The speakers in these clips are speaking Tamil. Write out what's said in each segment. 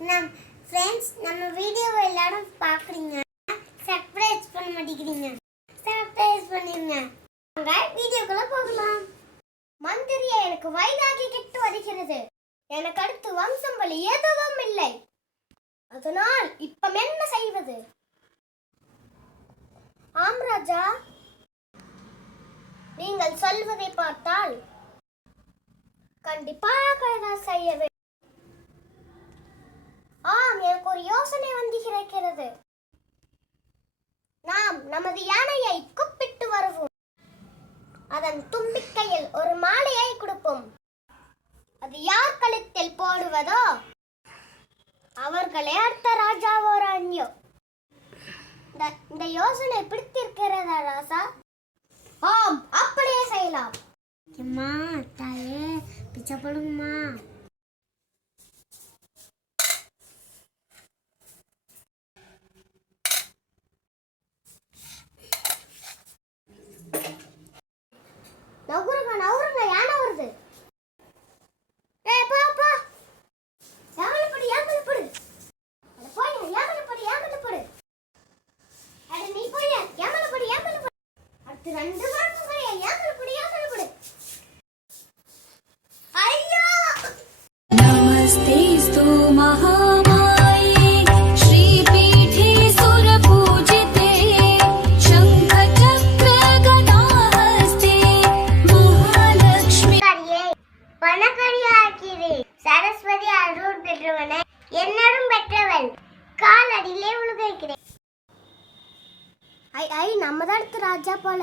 நம் ஃப்ரெண்ட்ஸ் நம்ம வீடியோவை எல்லாரும் பார்க்குறீங்க. சர்ப்ரைஸ் பண்ண மாட்டேங்கிறீங்க. சர்ப்ரைஸ் பண்ணிருங்க வாங்க வீடியோக்குள்ள போகலாம். மந்திரியை எனக்கு வயதாகி கிட்டு வருகிறது. எனக்கு அடுத்து வம்சம் வழி எதுவும் இல்லை. அதனால் இப்ப என்ன செய்வது? ஆம் ராஜா. நீங்கள் சொல்வதை பார்த்தால் கண்டிப்பாக நான் செய்ய வேண்டும். எனக்கு ஒரு யோசனை வந்து கிடைக்கிறது நாம் நமது யானையை கூப்பிட்டு வருவோம். அதன் தும்பிக்கையில் ஒரு மாலையை கொடுப்போம். அது யார் கழுத்தில் போடுவதோ? அவர்களே அடுத்த ராஜாவோ ராணியோ இந்த இந்த யோசனை பிடித்திருக்கிறதா ராசா? ஆம் அப்படியே செய்யலாம். அம்மா தாயே பிச்சை போடுங்கம்மா. சரஸ்வதி அருள் பெற்றவனை என்னரும் பெற்றவன் காலடியிலே உழுகைக்கிறேன் ஐ ஐ நம்ம தான் அடுத்து ராஜா போல.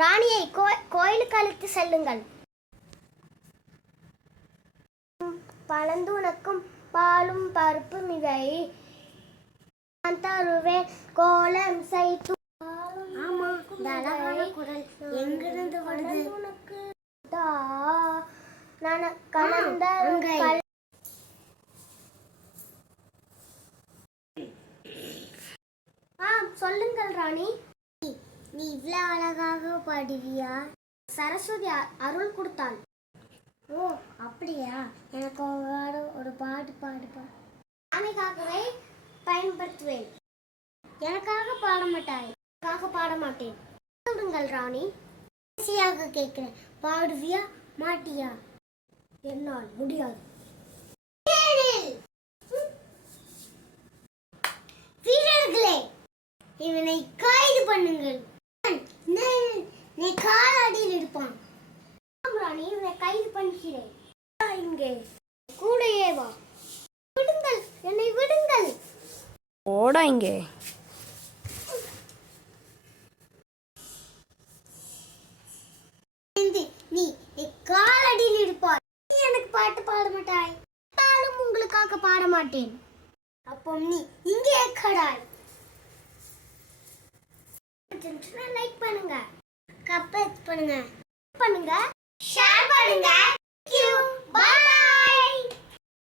ராணியை கோயிலுக்கு அழைத்து செல்லுங்கள். பழந்தூனக்கும் பாலும் பருப்பும் இவை. நான் தருவேன் கோலம் செய்து ஆமா அழகான குரல் எங்கிருந்து வருது? நான் கலந்த கல்- ஆ சொல்லுங்கள் ராணி. நீ இவ்வளோ அழகாக பாடுவியா? சரஸ்வதி அருள் கொடுத்தாள். ஓ அப்படியா? எனக்கு ஒரு பாடு- ஒரு பாட்டு பாடுப்பா. சாமிக்காகவே பயன்படுத்துவேன். எனக்காக பாட மாட்டாய். எனக்காக பாட மாட்டேன். சொல்லுங்கள் ராணி. ஈஸியாக கேட்கிறேன். பாடுவியா மாட்டியா? என்னால் முடியாது. வீரர்களே இவனை கைது பண்ணுங்கள் நீ- நீ கால அடியில் இருப்பான் இவனை கைது பண்ணுகிறேன். இங்கே. கூடையே வா. விடுங்கள். என்னை விடுங்கள். ஓடா இங்கே. நீ காலடியில் இருப்பாய். எனக்கு பாட்டு பாட மாட்டாய். நானும் உங்களுக்காக பாட மாட்டேன். அப்போ நீ இங்கே கடாய் லைக் பண்ணுங்க. கப்பேட் பண்ணுங்க. பண்ணுங்க. பண்ணுங்க